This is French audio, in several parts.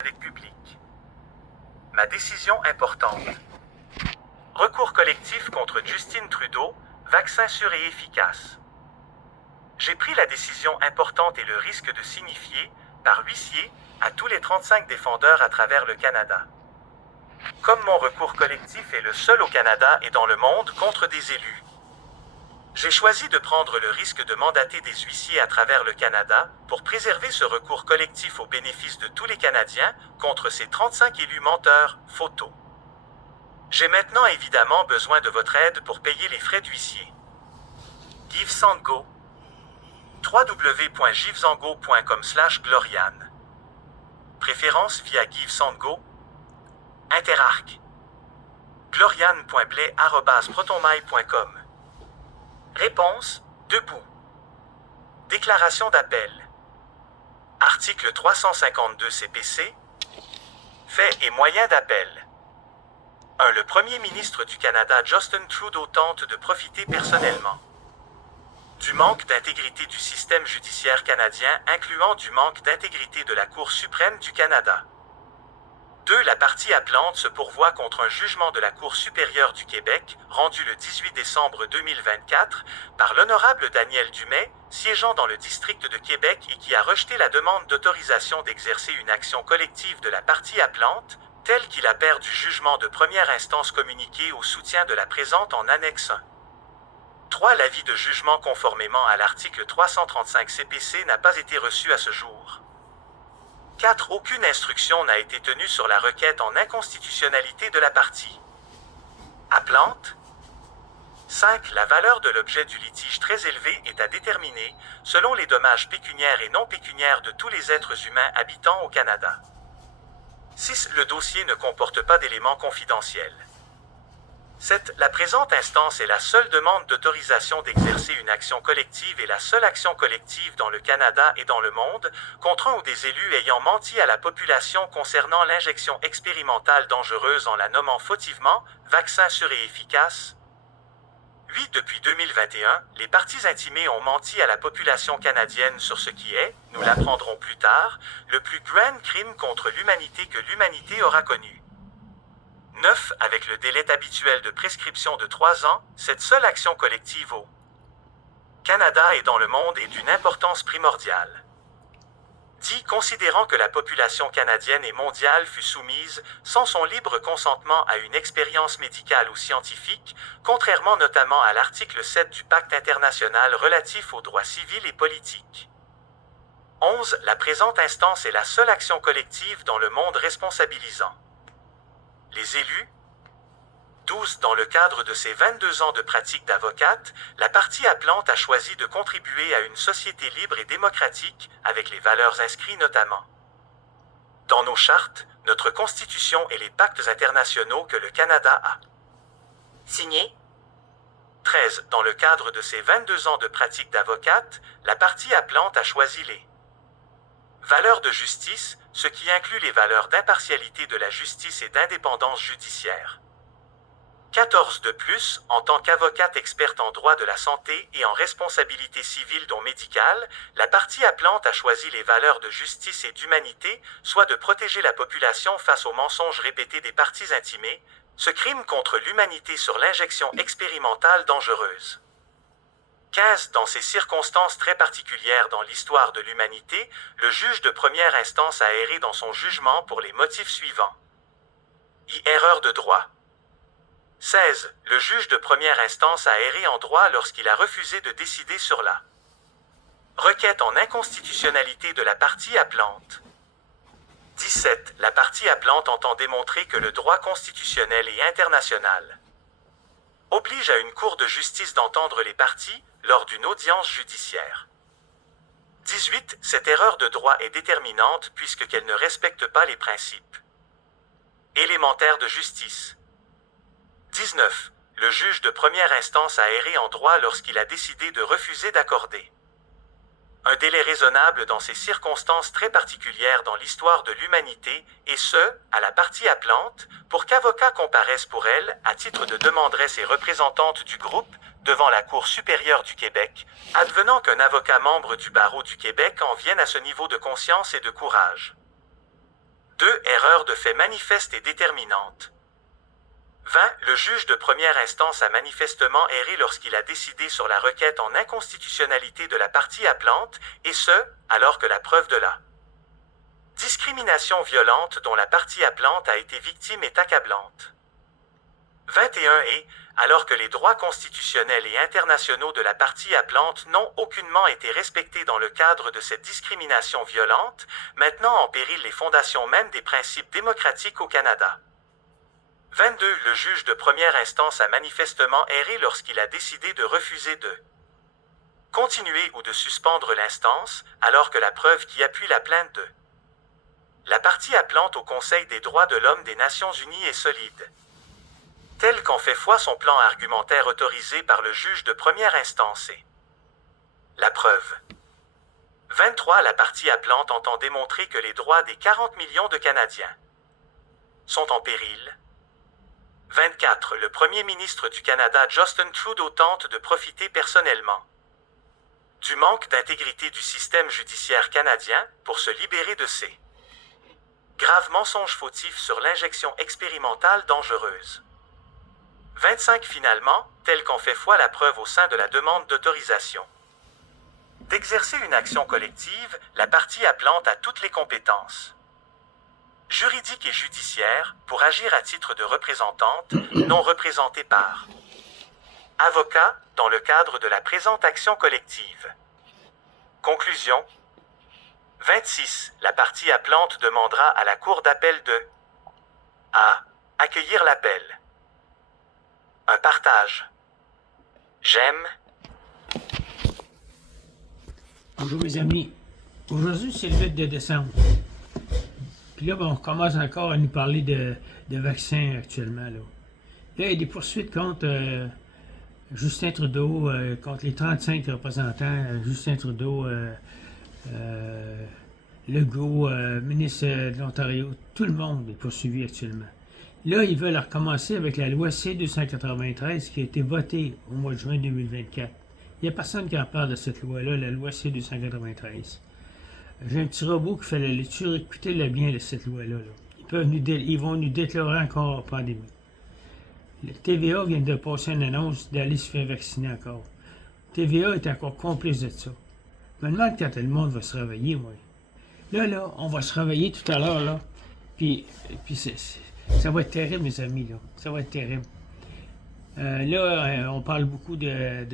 avec public. Ma décision importante. Recours collectif contre Justin Trudeau, vaccin sûr et efficace. J'ai pris la décision importante et le risque de signifier, par huissier, à tous les 35 défendeurs à travers le Canada. Comme mon recours collectif est le seul au Canada et dans le monde contre des élus. J'ai choisi de prendre le risque de mandater des huissiers à travers le Canada pour préserver ce recours collectif au bénéfice de tous les Canadiens contre ces 35 élus menteurs, photos. J'ai maintenant évidemment besoin de votre aide pour payer les frais d'huissier. GiveSendGo www.givesendgo.com/Gloriane. Préférence via GiveSendGo. Interarc. gloriane.blais@protonmail.com. Réponse, debout. Déclaration d'appel. Article 352 CPC. Faits et moyens d'appel. 1. Le Premier ministre du Canada Justin Trudeau tente de profiter personnellement du manque d'intégrité du système judiciaire canadien, incluant du manque d'intégrité de la Cour suprême du Canada. 2. La partie appelante se pourvoit contre un jugement de la Cour supérieure du Québec, rendu le 18 décembre 2024, par l'honorable Daniel Dumais, siégeant dans le district de Québec et qui a rejeté la demande d'autorisation d'exercer une action collective de la partie appelante, telle qu'il appert du jugement de première instance communiqué au soutien de la présente en annexe 1. 3. L'avis de jugement conformément à l'article 335 CPC n'a pas été reçu à ce jour. 4. Aucune instruction n'a été tenue sur la requête en inconstitutionnalité de la partie appelante. 5. La valeur de l'objet du litige très élevée est à déterminer selon les dommages pécuniaires et non pécuniaires de tous les êtres humains habitant au Canada. 6. Le dossier ne comporte pas d'éléments confidentiels. 7. La présente instance est la seule demande d'autorisation d'exercer une action collective et la seule action collective dans le Canada et dans le monde contre un ou des élus ayant menti à la population concernant l'injection expérimentale dangereuse en la nommant fautivement « vaccin sûr et efficace ». 8. Depuis 2021, les partis intimés ont menti à la population canadienne sur ce qui est, nous l'apprendrons plus tard, le plus grand crime contre l'humanité que l'humanité aura connu. 9. Avec le délai habituel de prescription de 3 ans, cette seule action collective au Canada et dans le monde est d'une importance primordiale. 10. Considérant que la population canadienne et mondiale fut soumise, sans son libre consentement à une expérience médicale ou scientifique, contrairement notamment à l'article 7 du Pacte international relatif aux droits civils et politiques. 11. La présente instance est la seule action collective dans le monde responsabilisant les élus. 12. Dans le cadre de ses 22 ans de pratique d'avocate, la partie appelante a choisi de contribuer à une société libre et démocratique, avec les valeurs inscrites notamment dans nos chartes, notre Constitution et les pactes internationaux que le Canada a signés. 13. Dans le cadre de ses 22 ans de pratique d'avocate, la partie appelante a choisi les valeurs de justice, ce qui inclut les valeurs d'impartialité de la justice et d'indépendance judiciaire. 14. De plus, en tant qu'avocate experte en droit de la santé et en responsabilité civile dont médicale, la partie appelante a choisi les valeurs de justice et d'humanité, soit de protéger la population face aux mensonges répétés des parties intimées, ce crime contre l'humanité sur l'injection expérimentale dangereuse. 15. Dans ces circonstances très particulières dans l'histoire de l'humanité, le juge de première instance a erré dans son jugement pour les motifs suivants. Erreur de droit. 16. Le juge de première instance a erré en droit lorsqu'il a refusé de décider sur la requête en inconstitutionnalité de la partie appelante. 17. La partie appelante entend démontrer que le droit constitutionnel et international oblige à une cour de justice d'entendre les parties lors d'une audience judiciaire. 18. Cette erreur de droit est déterminante puisqu'elle ne respecte pas les principes élémentaires de justice. 19. Le juge de première instance a erré en droit lorsqu'il a décidé de refuser d'accorder un délai raisonnable dans ces circonstances très particulières dans l'histoire de l'humanité, et ce, à la partie appelante, pour qu'avocat comparaisse pour elle, à titre de demanderesse et représentante du groupe, devant la Cour supérieure du Québec, advenant qu'un avocat membre du barreau du Québec en vienne à ce niveau de conscience et de courage. 2. Erreur de fait manifeste et déterminante. 20. Le juge de première instance a manifestement erré lorsqu'il a décidé sur la requête en inconstitutionnalité de la partie appelante, et ce, alors que la preuve de la discrimination violente dont la partie appelante a été victime est accablante. 21. Et, alors que les droits constitutionnels et internationaux de la partie appelante n'ont aucunement été respectés dans le cadre de cette discrimination violente, maintenant en péril les fondations mêmes des principes démocratiques au Canada. 22. Le juge de première instance a manifestement erré lorsqu'il a décidé de refuser de continuer ou de suspendre l'instance, alors que la preuve qui appuie la plainte de la partie appelante au Conseil des droits de l'homme des Nations unies est solide, tel qu'en fait foi son plan argumentaire autorisé par le juge de première instance et la preuve. 23. La partie appelante entend démontrer que les droits des 40 millions de Canadiens sont en péril. 24. Le premier ministre du Canada Justin Trudeau tente de profiter personnellement du manque d'intégrité du système judiciaire canadien pour se libérer de ses graves mensonges fautifs sur l'injection expérimentale dangereuse. 25. Finalement, tel qu'en fait foi la preuve au sein de la demande d'autorisation d'exercer une action collective, la partie appelante a toutes les compétences juridiques et judiciaires pour agir à titre de représentante, non représentée par avocat, dans le cadre de la présente action collective. Conclusion. 26. La partie appelante demandera à la Cour d'appel de a. Accueillir l'appel. Un partage. J'aime. Bonjour mes amis. Aujourd'hui, c'est le 8 de décembre. Puis là, on commence encore à nous parler de vaccins actuellement. Là, il y a des poursuites contre Justin Trudeau, contre les 35 représentants, Justin Trudeau, Legault, ministre de l'Ontario, tout le monde est poursuivi actuellement. Là, ils veulent recommencer avec la loi C-293 qui a été votée au mois de juin 2024. Il n'y a personne qui en parle de cette loi-là, la loi C-293. J'ai un petit robot qui fait la lecture, écoutez-le bien de cette loi-là. Là. Ils vont nous déclarer encore pandémie. Le TVA vient de passer une annonce d'aller se faire vacciner encore. TVA est encore complice de ça. Je me demande quand le monde va se réveiller, moi. Là, on va se réveiller tout à l'heure, là. Puis ça va être terrible, mes amis, là. Ça va être terrible. On parle beaucoup de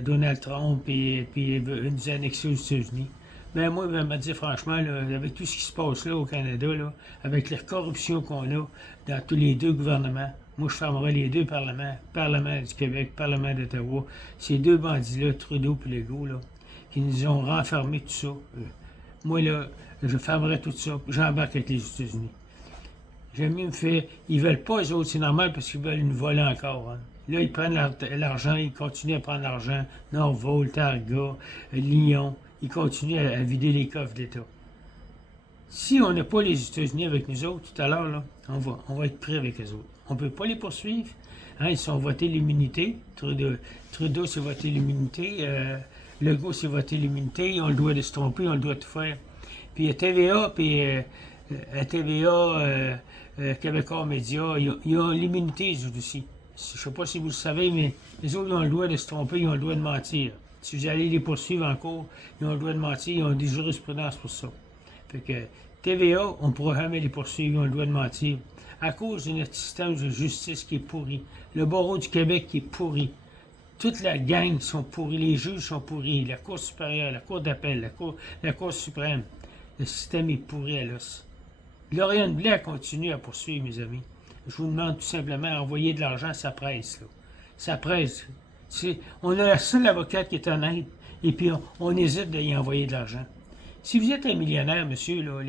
Donald Trump et nous annexer aux États-Unis. Ben moi, je vais me dire franchement, là, avec tout ce qui se passe là au Canada, là, avec la corruption qu'on a dans tous les deux gouvernements, moi je fermerai les deux parlements, Parlement du Québec, Parlement d'Ottawa, ces deux bandits-là, Trudeau et Legault, là, qui nous ont renfermé tout ça. Moi là, je fermerai tout ça, j'embarque avec les États-Unis. J'aime mieux me faire. Ils veulent pas, eux autres, c'est normal parce qu'ils veulent nous voler encore. Hein. Là, ils prennent l'argent, ils continuent à prendre l'argent. Norval, Targa, Lyon, ils continuent à vider les coffres d'État. Si on n'a pas les États-Unis avec nous autres, tout à l'heure, là, on va être pris avec eux autres. On ne peut pas les poursuivre. Hein, ils sont votés l'immunité. Trudeau s'est voté l'immunité. Legault s'est voté l'immunité. Ils ont le droit de se tromper, ils ont le droit de tout faire. Puis TVA, Québécois Média, ils ont l'immunité, eux aussi. Je ne sais pas si vous le savez, mais les autres ils ont le droit de se tromper, ils ont le droit de mentir. Si vous allez les poursuivre en cours, ils ont le droit de mentir, ils ont des jurisprudences pour ça. Fait que TVA, on ne pourra jamais les poursuivre, ils ont le droit de mentir. À cause de notre système de justice qui est pourri. Le barreau du Québec qui est pourri. Toute la gang sont pourris, les juges sont pourris, la Cour supérieure, la Cour d'appel, la Cour suprême. Le système est pourri à l'os. Lauriane Blais continue à poursuivre, mes amis. Je vous demande tout simplement d'envoyer de l'argent à sa presse. Là. Sa presse. On a la seule avocate qui est honnête, et puis on hésite d'y envoyer de l'argent. Si vous êtes un millionnaire, monsieur, là,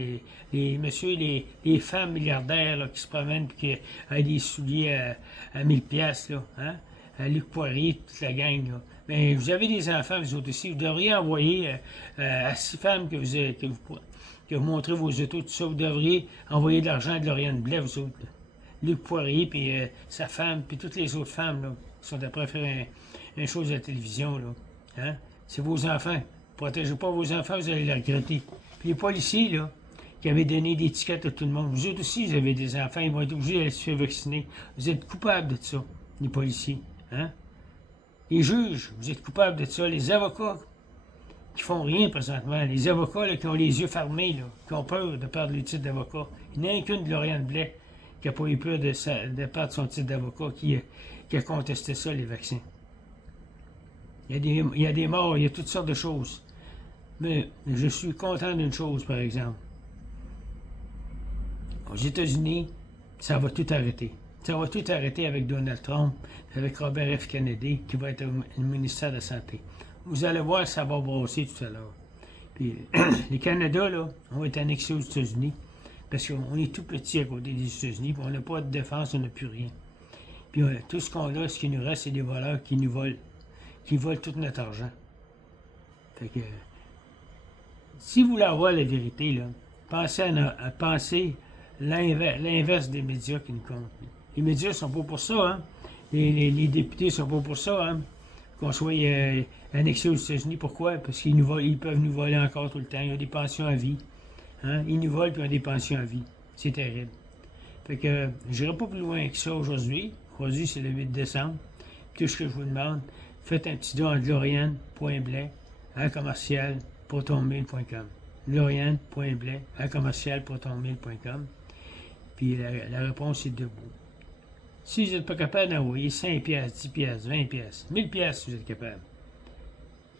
les femmes milliardaires là, qui se promènent et qui ont des souliers à 1000 piastres, là, hein? À Luc Poirier, toute la gang, là. Mais vous avez des enfants, vous autres aussi, vous devriez envoyer à 6 femmes que vous montrez vos autos, tout ça, vous devriez envoyer de l'argent à Lauriane Blais, vous autres. Là. Luc Poirier, puis sa femme, puis toutes les autres femmes, là, qui sont après faire une chose à la télévision, là. Hein? C'est vos enfants. Protégez pas vos enfants, vous allez les regretter. Puis les policiers, là, qui avait donné des tickets à tout le monde. Vous autres aussi, vous avez des enfants, ils vont être obligés d'aller se faire vacciner. Vous êtes coupables de ça, les policiers. Hein? Les juges, vous êtes coupables de ça. Les avocats qui font rien présentement. Les avocats là, qui ont les yeux fermés, là, qui ont peur de perdre le titre d'avocat. Il n'y en a qu'une de Lauriane Blais qui n'a pas eu peur de perdre son titre d'avocat, qui a contesté ça, les vaccins. Il y a des morts, il y a toutes sortes de choses. Mais je suis content d'une chose, par exemple. Aux États-Unis, ça va tout arrêter. Ça va tout arrêter avec Donald Trump, avec Robert F. Kennedy, qui va être au ministère de la Santé. Vous allez voir, ça va brosser tout à l'heure. Puis, les Canada, là, on va être annexés aux États-Unis, parce qu'on est tout petit à côté des États-Unis, puis on n'a pas de défense, on n'a plus rien. Puis tout ce qu'on a, ce qui nous reste, c'est des voleurs qui nous volent, qui volent tout notre argent. Fait que, si vous voulez avoir la vérité, là, pensez à penser l'inverse des médias qui nous comptent. Les médias sont pas pour ça, hein. Les députés sont pas pour ça, hein. Qu'on soit annexés aux États-Unis. Pourquoi? Parce qu'ils peuvent nous voler encore tout le temps. Ils ont des pensions à vie. Hein? Ils nous volent puis ils ont des pensions à vie. C'est terrible. Fait que je n'irai pas plus loin que ça aujourd'hui. Aujourd'hui, c'est le 8 décembre. Tout ce que je vous demande, faites un petit don à Lauriane.blais@commercial.protonmail.com. Lauriane.blais@commercial.protonmail.com. Puis la réponse est debout. Si vous n'êtes pas capable d'envoyer 5 piastres, 10 piastres, 20 piastres, 1000 piastres si vous êtes capable.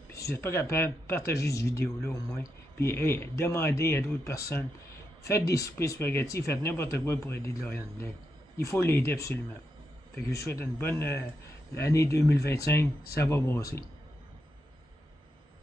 Puis si vous n'êtes pas capable, partagez cette vidéo-là au moins. Puis demandez à d'autres personnes. Faites des soupers spaghettis, faites n'importe quoi pour aider Lauriane Blais. Il faut l'aider absolument. Fait que je vous souhaite une bonne année 2025. Ça va brosser.